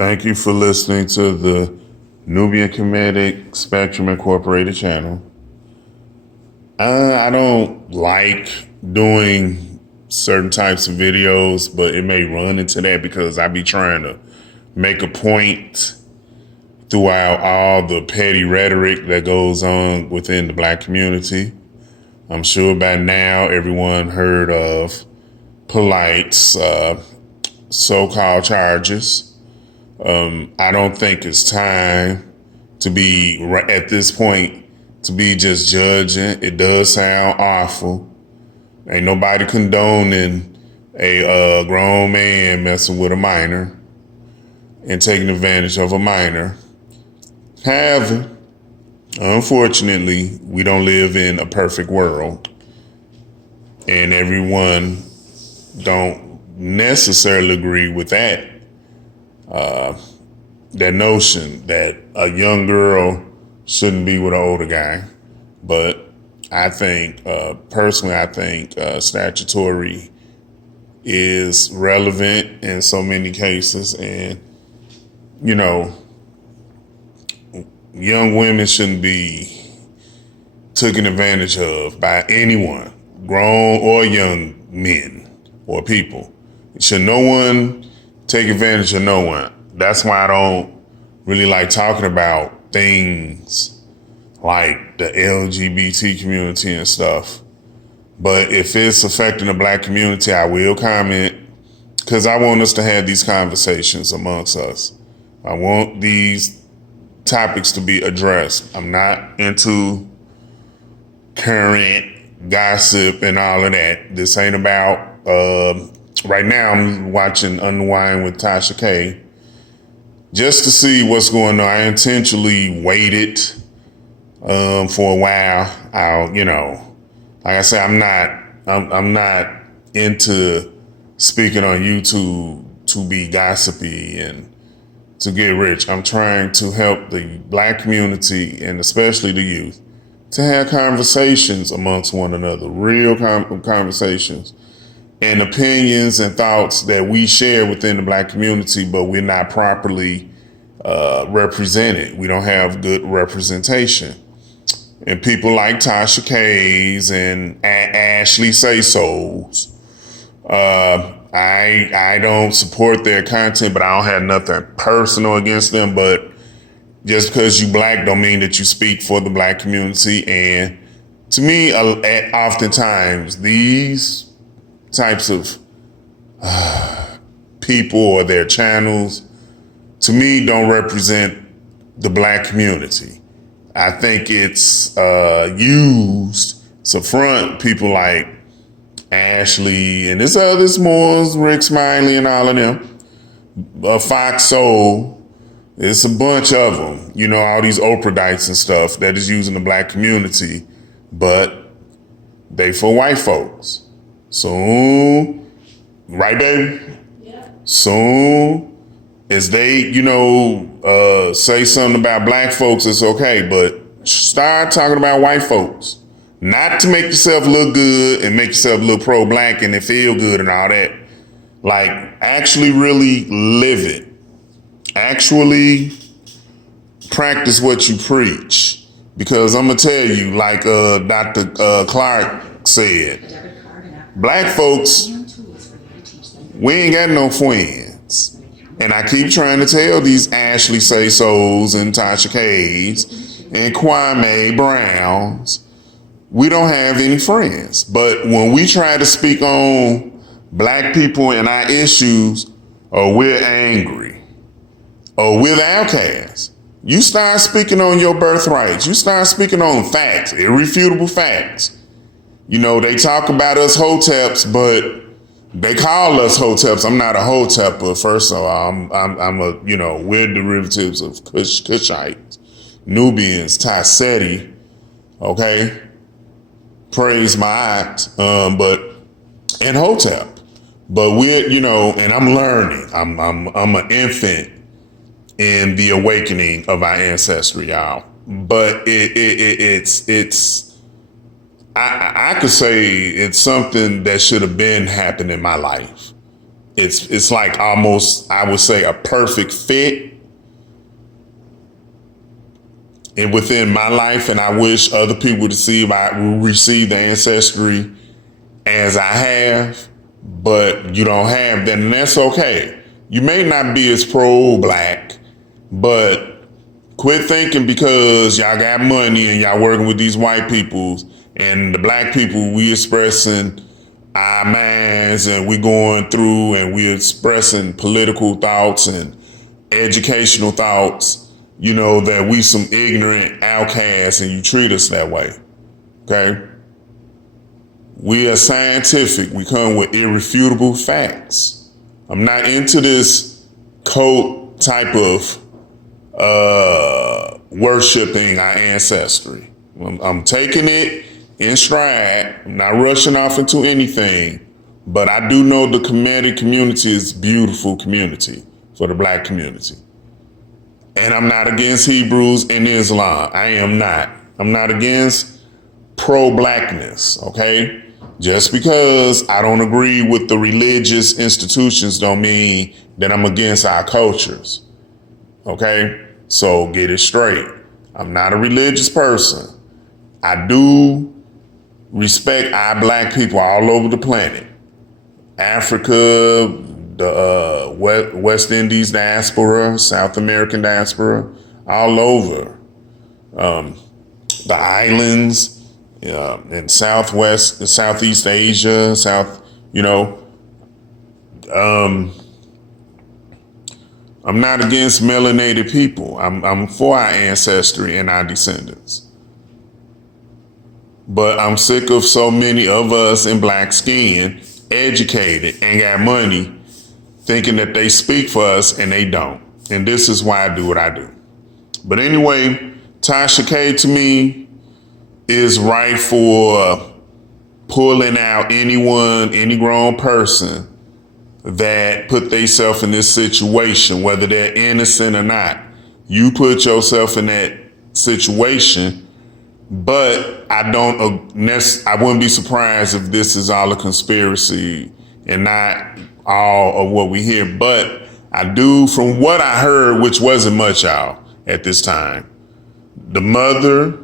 Thank you for listening to the Nubian Comedic Spectrum Incorporated channel. I don't like doing certain types of videos, but it may run into that because I be trying to make a point throughout all the petty rhetoric that goes on within the Black community. I'm sure by now everyone heard of Polite's so-called charges. I don't think it's time to be at this point to be just judging. It does sound awful. Ain't nobody condoning a grown man messing with a minor and taking advantage of a minor. However, unfortunately, we don't live in a perfect world, and everyone don't necessarily agree with that. That notion that a young girl shouldn't be with an older guy. But I think, personally, I think statutory is relevant in so many cases. And, you know, young women shouldn't be taken advantage of by anyone, grown or young men or people. Should no one take advantage of no one. That's why I don't really like talking about things like the LGBT community and stuff. But if it's affecting the Black community, I will comment because I want us to have these conversations amongst us. I want these topics to be addressed. I'm not into current gossip and all of that. This ain't about, right now I'm watching Unwind with Tasha K just to see what's going on. I intentionally waited for a while. Like I said, I'm not into speaking on YouTube to be gossipy and to get rich. I'm trying to help the Black community and especially the youth to have conversations amongst one another, real conversations and opinions and thoughts that we share within the Black community, but we're not properly represented. We don't have good representation. And people like Tasha K's and Ashley Say So's, I don't support their content, but I don't have nothing personal against them. But just because you Black don't mean that you speak for the Black community. And to me, oftentimes these types of people or their channels, to me, don't represent the Black community. I think it's used to front people like Ashley and there's others more, Rick Smiley and all of them, Fox Soul. It's a bunch of them, you know, all these Oprahdites and stuff that is using the Black community, but they for white folks. Soon, right, baby? Yeah. Soon as they, say something about Black folks, it's okay, but start talking about white folks. Not to make yourself look good and make yourself look pro-Black and it feel good and all that. Like, actually really live it. Actually practice what you preach. Because I'm going to tell you, like Dr. Clark said, Black folks, we ain't got no friends. And I keep trying to tell these Ashley Say So's and Tasha K's and Kwame Browns, we don't have any friends. But when we try to speak on Black people and our issues, or we're angry, or we're the outcasts, you start speaking on your birthrights. You start speaking on facts, irrefutable facts. You know, they talk about us hoteps, but they call us hoteps. I'm not a hotepper, first of all. We're derivatives of Cushites, Nubians, Tasseti, okay? Praise my eyes, and hotep. But we're, and I'm learning. I'm an infant in the awakening of our ancestry, y'all. But I could say it's something that should have been happening in my life. It's like almost, I would say, a perfect fit and within my life. And I wish other people to see if I will receive the ancestry as I have, but you don't have that, and that's okay. You may not be as pro-black, but quit thinking because y'all got money and y'all working with these white peoples and the black people, we expressing our minds and we going through and we expressing political thoughts and educational thoughts, you know, that we some ignorant outcasts and you treat us that way. Okay? We are scientific. We come with irrefutable facts. I'm not into this cult type of worshiping our ancestry. I'm taking it in stride. I'm not rushing off into anything, but I do know the Kemetic community is a beautiful community for the black community. And I'm not against Hebrews and Islam. I am not. I'm not against pro-blackness, okay? Just because I don't agree with the religious institutions don't mean that I'm against our cultures, okay? So get it straight. I'm not a religious person. I do respect our black people all over the planet. Africa, the West Indies diaspora, South American diaspora, all over. The islands, in Southeast Asia, I'm not against melanated people. I'm for our ancestry and our descendants. But I'm sick of so many of us in black skin, educated and got money, thinking that they speak for us and they don't. And this is why I do what I do. But anyway, Tasha K to me is right for pulling out anyone, any grown person that put themselves in this situation, whether they're innocent or not. You put yourself in that situation, but I wouldn't be surprised if this is all a conspiracy and not all of what we hear. But I do, from what I heard, which wasn't much out at this time, the mother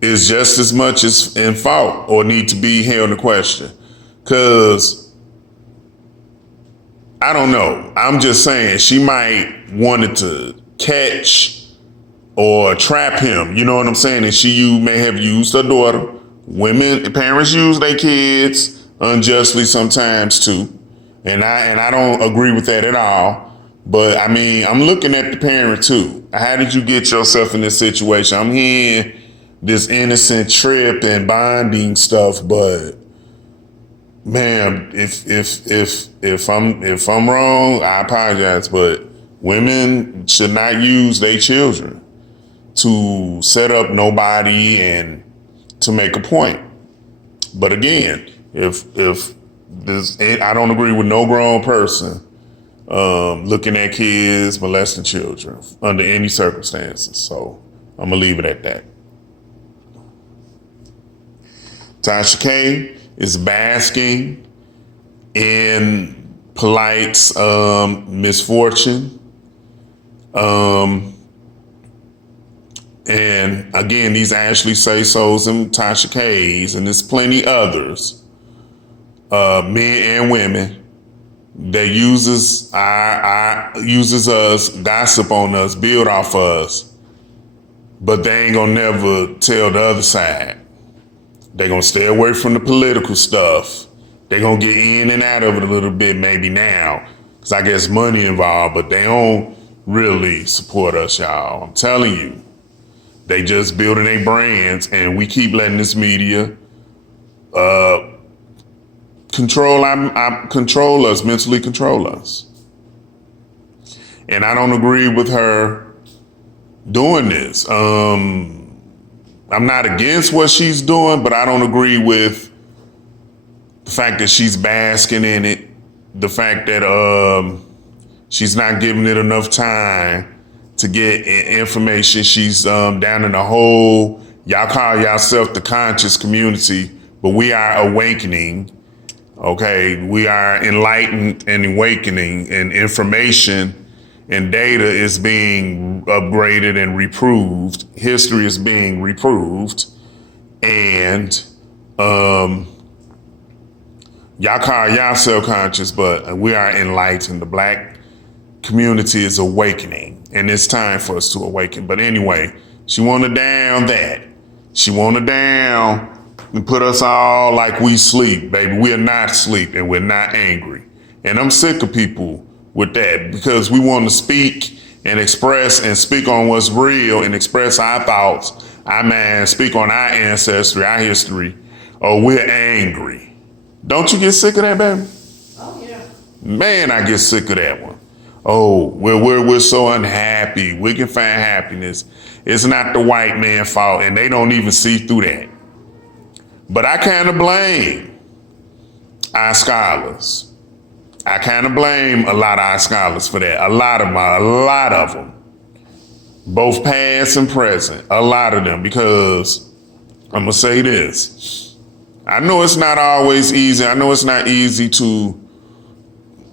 is just as much as in fault or need to be held in question. Cause I don't know. I'm just saying she might wanted to catch or trap him. You know what I'm saying? And she may have used her daughter. Parents use their kids unjustly sometimes too. And I don't agree with that at all. But I mean, I'm looking at the parent too. How did you get yourself in this situation? I'm hearing this innocent trip and bonding stuff, but man, if I'm wrong, I apologize. But women should not use their children to set up nobody and to make a point. But again, if this, I don't agree with no grown person looking at kids molesting children under any circumstances. So I'm gonna leave it at that. Tasha K is basking in Polite's misfortune. And again, these Ashley Say-Sos and Tasha K's, and there's plenty others, men and women, that uses us, gossip on us, build off us, but they ain't gonna never tell the other side. They're gonna stay away from the political stuff. They're gonna get in and out of it a little bit maybe now, because I guess money involved, but they don't really support us, y'all. I'm telling you. They just building their brands, and we keep letting this media control us, mentally control us. And I don't agree with her doing this. I'm not against what she's doing, but I don't agree with the fact that she's basking in it, the fact that she's not giving it enough time to get information. She's down in the hole. Y'all call yourself the conscious community, but we are awakening. Okay, we are enlightened and awakening, and information and data is being upgraded and reproved. History is being reproved, and y'all call y'all self-conscious, but we are enlightened. The black community is awakening, and it's time for us to awaken. But anyway, she wanna down that. She wanna down and put us all like we sleep, baby. We are not asleep and we're not angry. And I'm sick of people with that because we want to speak and express and speak on what's real and express our thoughts, our minds, speak on our ancestry, our history, or we're angry. Don't you get sick of that, baby? Oh, yeah. Man, I get sick of that one. Oh, we're so unhappy. We can find happiness. It's not the white man's fault, and they don't even see through that. But I kind of blame our scholars. I kind of blame a lot of our scholars for that. A lot of them, both past and present. A lot of them, because I'm gonna say this. I know it's not always easy. I know it's not easy to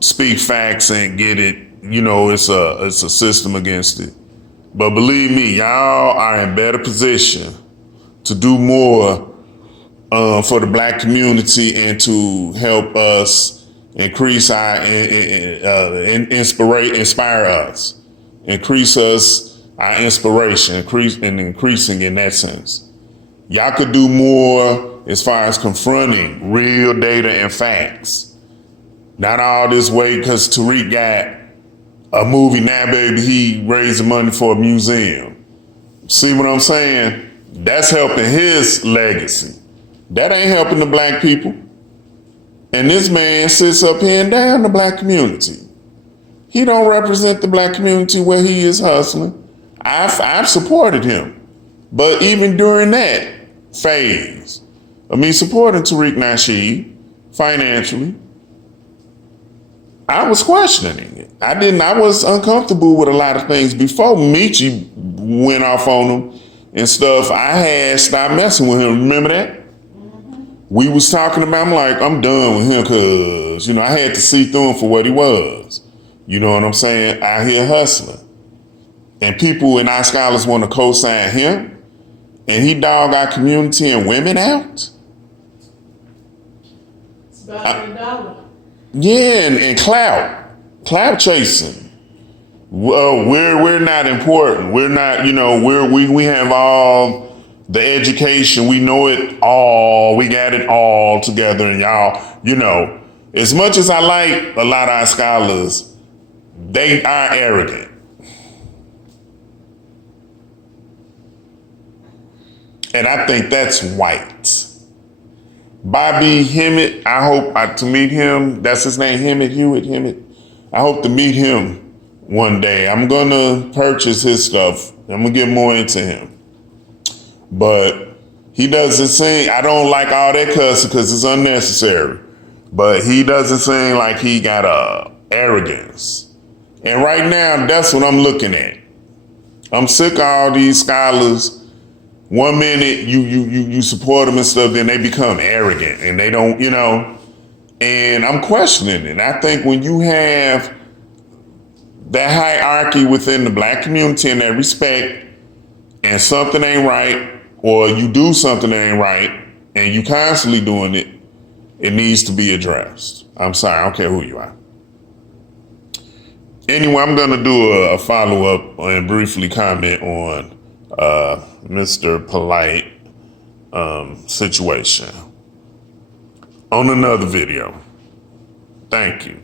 speak facts and get it. You know, it's a system against it. But believe me, y'all are in better position to do more for the black community and to help us increase our inspire us, increase us our inspiration, increasing in that sense. Y'all could do more as far as confronting real data and facts. Not all this way because Tariq got a movie now, baby. He raising money for a museum. See what I'm saying? That's helping his legacy. That ain't helping the black people. And this man sits up here and down the black community. He don't represent the black community where he is hustling. I've supported him. But even during that phase of me supporting Tariq Nasheed financially, I was questioning it. I was uncomfortable with a lot of things. Before Michi went off on him and stuff, I had stopped messing with him. Remember that? We was talking about, I'm like, I'm done with him because, you know, I had to see through him for what he was. You know what I'm saying? Out here hustling. And people and our scholars want to co-sign him, and he dog our community and women out. It's about $1. Yeah, and clout chasing. Well, we're not important. We're not, you know, we have all the education. We know it all. We got it all together. And y'all, you know, as much as I like a lot of our scholars, they are arrogant. And I think that's white. Bobby Hemmitt, I hope to meet him. That's his name, Hemmitt. I hope to meet him one day. I'm gonna purchase his stuff. I'm gonna get more into him. But he doesn't sing. I don't like all that cussing because it's unnecessary. But he doesn't seem like he got arrogance. And right now, that's what I'm looking at. I'm sick of all these scholars. 1 minute you support them and stuff, then they become arrogant and they don't, you know. And I'm questioning it. I think when you have that hierarchy within the black community and that respect, and something ain't right, or you do something that ain't right, and you constantly doing it, it needs to be addressed. I'm sorry, I don't care who you are. Anyway, I'm gonna do a follow-up and briefly comment on Mr. Polite situation on another video. Thank you.